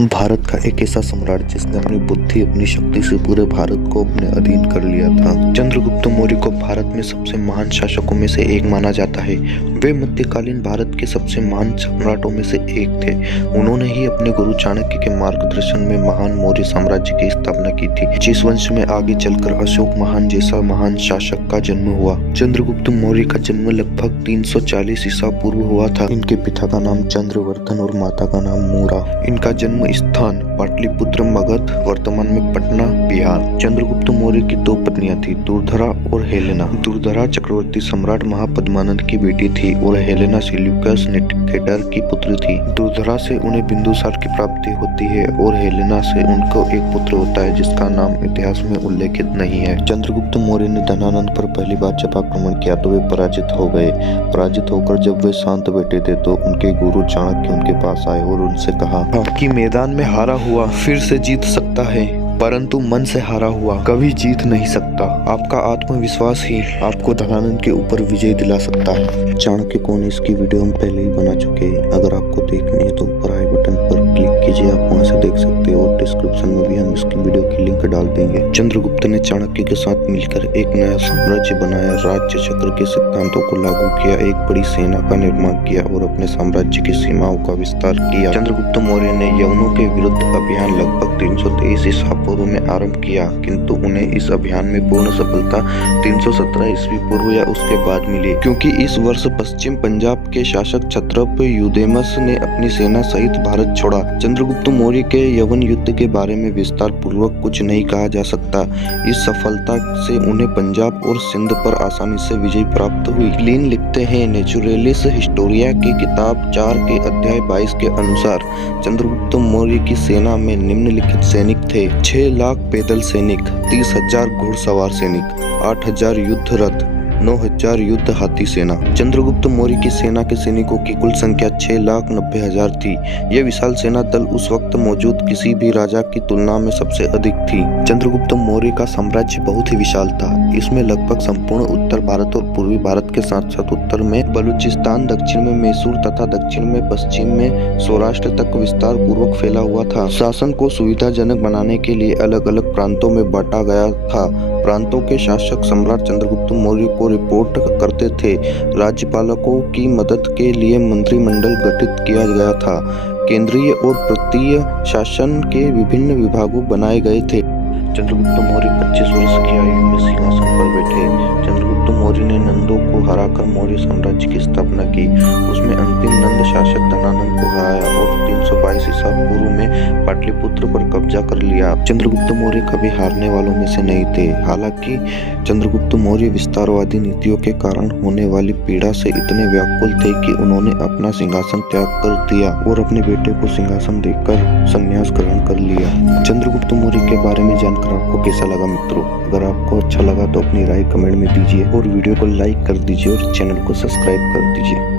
भारत का एक ऐसा सम्राट जिसने अपनी बुद्धि अपनी शक्ति से पूरे भारत को अपने अधीन कर लिया था। चंद्रगुप्त मौर्य को भारत में सबसे महान शासकों में से एक माना जाता है। वे मध्यकालीन भारत के सबसे महान सम्राटों में से एक थे। उन्होंने ही अपने गुरु चाणक्य के मार्गदर्शन में महान मौर्य साम्राज्य की स्थापना की थी, जिस वंश में आगे चलकर अशोक महान जैसा महान शासक का जन्म हुआ। चंद्रगुप्त मौर्य का जन्म लगभग 340 ईसा पूर्व हुआ था। इनके पिता का नाम चंद्रवर्धन और माता का नाम मूरा। इनका जन्म स्थान पाटलिपुत्र, मगध, वर्तमान में पटना, बिहार। चंद्रगुप्त मौर्य की दो पत्नियां थी, दुर्धरा और हेलेना। दुर्धरा चक्रवर्ती सम्राट महापद्मानंद की बेटी थी और हेलेना सेल्यूकस निकेटर की पुत्री थी। दुर्धरा से उन्हें बिंदुसार की प्राप्ति होती है और हेलेना से उनको एक पुत्र होता है जिसका नाम इतिहास में उल्लेखित नहीं है। चंद्रगुप्त मौर्य ने धनानंद पर पहली बार जब आक्रमण किया तो वे पराजित हो गए। पराजित होकर जब वे शांत बैठे थे तो उनके गुरु चाणक्य उनके पास आए और उनसे कहा कि मैदान में हारा हुआ फिर से जीत सकता है, परंतु मन से हारा हुआ कभी जीत नहीं सकता। आपका आत्मविश्वास ही आपको धनानंद के ऊपर विजय दिला सकता है। चाणक्य कौन, इसकी वीडियो हम पहले ही बना चुके हैं। अगर आपको देखनी है तो ऊपर आई बटन पर क्लिक कीजिए, आप वहां से देख सकते हो और डिस्क्रिप्शन में भी हम इसकी वीडियो की लिंक डाल देंगे। चंद्रगुप्त ने चाणक्य के साथ मिलकर एक नया साम्राज्य बनाया, राज्य चक्र के सिद्धांतों को लागू किया, एक बड़ी सेना का निर्माण किया और अपने साम्राज्य की सीमाओं का विस्तार किया। चंद्रगुप्त मौर्य ने यवनों के विरुद्ध अभियान लगभग 323 ईसा पूर्व में आरंभ किया, किंतु उन्हें इस अभियान में पूर्ण सफलता 317 ईस्वी पूर्व या उसके बाद मिली, क्योंकि इस वर्ष पश्चिम पंजाब के शासक क्षत्रप युधेमस ने अपनी सेना सहित भारत छोड़ा। चंद्रगुप्त मौर्य के यवन युद्ध के बारे में विस्तार पूर्वक कुछ नहीं कहा जा सकता। इस सफलता से उन्हें पंजाब और सिंध पर आसानी से विजय प्राप्त हुई। लीन लिखते हैं नेचुरलिस हिस्टोरिया की किताब 4 के अध्याय 22 के अनुसार चंद्रगुप्त मौर्य की सेना में निम्नलिखित सैनिक थे: 6 लाख पैदल सैनिक, 30,000 घुड़सवार सैनिक, 8,000 युद्ध रथ, 9,000 युद्ध हाथी सेना। चंद्रगुप्त मौर्य की सेना के सैनिकों की कुल संख्या 6,90,000 थी। यह विशाल सेना दल उस वक्त मौजूद किसी भी राजा की तुलना में सबसे अधिक थी। चंद्रगुप्त मौर्य का साम्राज्य बहुत ही विशाल था। इसमें लगभग संपूर्ण उत्तर भारत और पूर्वी भारत के साथ साथ उत्तर में बलूचिस्तान, दक्षिण में मैसूर तथा दक्षिण में पश्चिम में सौराष्ट्र तक विस्तार पूर्वक फैला हुआ था। शासन को सुविधाजनक बनाने के लिए अलग अलग प्रांतों में बांटा गया था। प्रांतों के शासक सम्राट चंद्रगुप्त मौर्य को रिपोर्ट करते थे। राज्यपालकों की मदद के लिए मंत्रिमंडल गठित किया गया था। केंद्रीय और प्रांतीय शासन के विभिन्न विभागों बनाए गए थे। चंद्रगुप्त मौर्य 25 वर्ष की आयु में सिंहासन पर बैठे। चंद्रगुप्त मौर्य ने नंदों को हराकर मौर्य साम्राज्य की स्थापना की। उसमें अंतिम नंद शासक धनानंद को हराया और 322 ईसा पूर्व में पाटलिपुत्र पर कब्जा कर लिया। चंद्रगुप्त मौर्य कभी हारने वालों में से नहीं थे। हालांकि चंद्रगुप्त मौर्य विस्तारवादी नीतियों के कारण होने वाली पीड़ा से इतने व्याकुल थे कि उन्होंने अपना सिंहासन त्याग कर दिया और अपने बेटे को सिंहासन देकर संन्यास ग्रहण कर लिया। चंद्रगुप्त मौर्य के बारे में जानकर आपको कैसा लगा मित्रों? अगर आपको अच्छा लगा तो अपनी राय कमेंट में दीजिए और वीडियो को लाइक कर दीजिए और चैनल को सब्सक्राइब कर दीजिए।